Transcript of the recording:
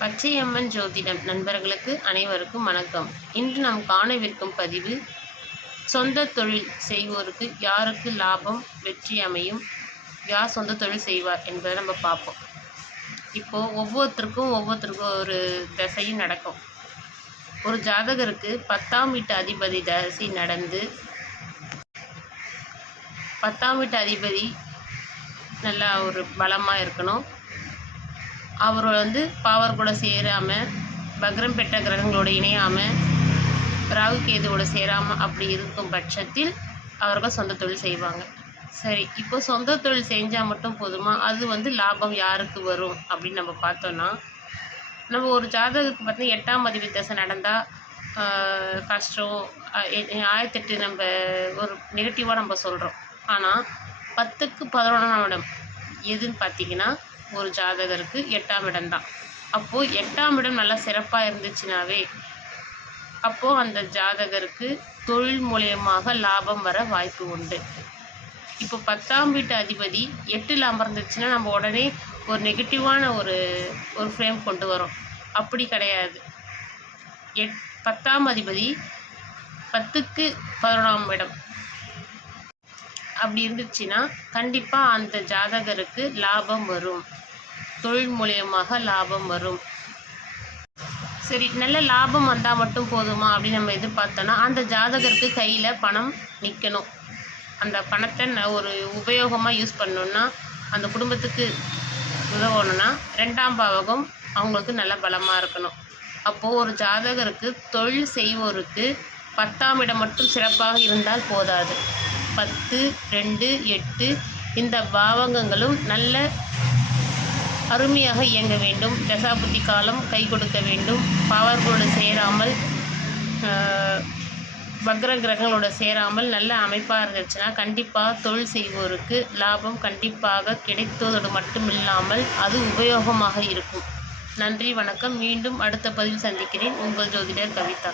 பச்சையம்மன் ஜோதிடம் நண்பர்களுக்கு அனைவருக்கும் வணக்கம். இன்று நாம் காணவிருக்கும் பதிவு, சொந்த தொழில் செய்வோருக்கு யாருக்கு லாபம் வெற்றி அமையும், யார் சொந்த தொழில் செய்வார் என்பதை நம்ம பார்ப்போம். இப்போது ஒவ்வொருத்தருக்கும் ஒரு தசையும் நடக்கும். ஒரு ஜாதகருக்கு 10ஆம் வீட்டு அதிபதி தசை நடந்து 10ஆம் வீட்டு அதிபதி நல்லா ஒரு பலமாக இருக்கணும். அவர் பாவர் கூட சேராமல், வக்ரம் பெற்ற கிரகங்களோடு இணையாமல், ராகு கேதுவோடு சேராமல் அப்படி இருக்கும் பட்சத்தில் அவர்கள் சொந்த தொழில் செய்வாங்க. சரி, இப்போ சொந்த தொழில் செஞ்சால் மட்டும் போதுமா? அது லாபம் யாருக்கு வரும் அப்படின்னு நம்ம பார்த்தோன்னா, நம்ம ஒரு ஜாதகத்துக்கு பார்த்தீங்கன்னா 8ஆம் அதிபதி தசை நடந்தால் கஷ்டம் 1008 நம்ம ஒரு நெகட்டிவாக நம்ம சொல்கிறோம். ஆனால் 10க்கு 11ஆம் இடம் எதுன்னு பார்த்தீங்கன்னா ஒரு ஜாதகருக்கு 8ஆம் இடம் தான். அப்போது 8ஆம் இடம் நல்லா சிறப்பாக இருந்துச்சுனாவே அப்போது அந்த ஜாதகருக்கு தொழில் மூலியமாக லாபம் வர வாய்ப்பு உண்டு. இப்போ 10ஆம் வீட்டு அதிபதி 8ல் அமர்ந்துச்சுன்னா நம்ம உடனே ஒரு நெகட்டிவான ஒரு ஃப்ரேம் கொண்டு வரோம். அப்படி கிடையாது. 10ஆம் அதிபதி 10க்கு 11ஆம் இடம் அப்படி இருந்துச்சுன்னா கண்டிப்பாக அந்த ஜாதகருக்கு லாபம் வரும், தொழில் மூலியமாக லாபம் வரும். சரி, நல்ல லாபம் வந்தால் மட்டும் போதுமா அப்படின்னு நம்ம எதிர்பார்த்தோன்னா, அந்த ஜாதகருக்கு கையில் பணம் நிற்கணும். அந்த பணத்தை ஒரு உபயோகமாக யூஸ் பண்ணணுன்னா, அந்த குடும்பத்துக்கு உதவணும்னா 2ஆம் பாவகம் அவங்களுக்கு நல்ல பலமாக இருக்கணும். அப்போது ஒரு ஜாதகருக்கு தொழில் செய்வோருக்கு 10ஆம் இடம் மட்டும் சிறப்பாக இருந்தால் போதாது. 10, 2, 8 இந்த பாவகங்களும் நல்ல அருமையாக இயங்க வேண்டும். தசாபுத்தி காலம் கை கொடுக்க வேண்டும். பாவர்களோடு சேராமல், வக்ர கிரகங்களோடு சேராமல் நல்ல அமைப்பாக இருந்துச்சுன்னா கண்டிப்பாக தொழில் செய்வோருக்கு லாபம் கண்டிப்பாக கிடைத்ததோடு மட்டும் இல்லாமல் அது உபயோகமாக இருக்கும். நன்றி, வணக்கம். மீண்டும் அடுத்த பதிவில் சந்திக்கிறேன். உங்கள் ஜோதிடர் கவிதா.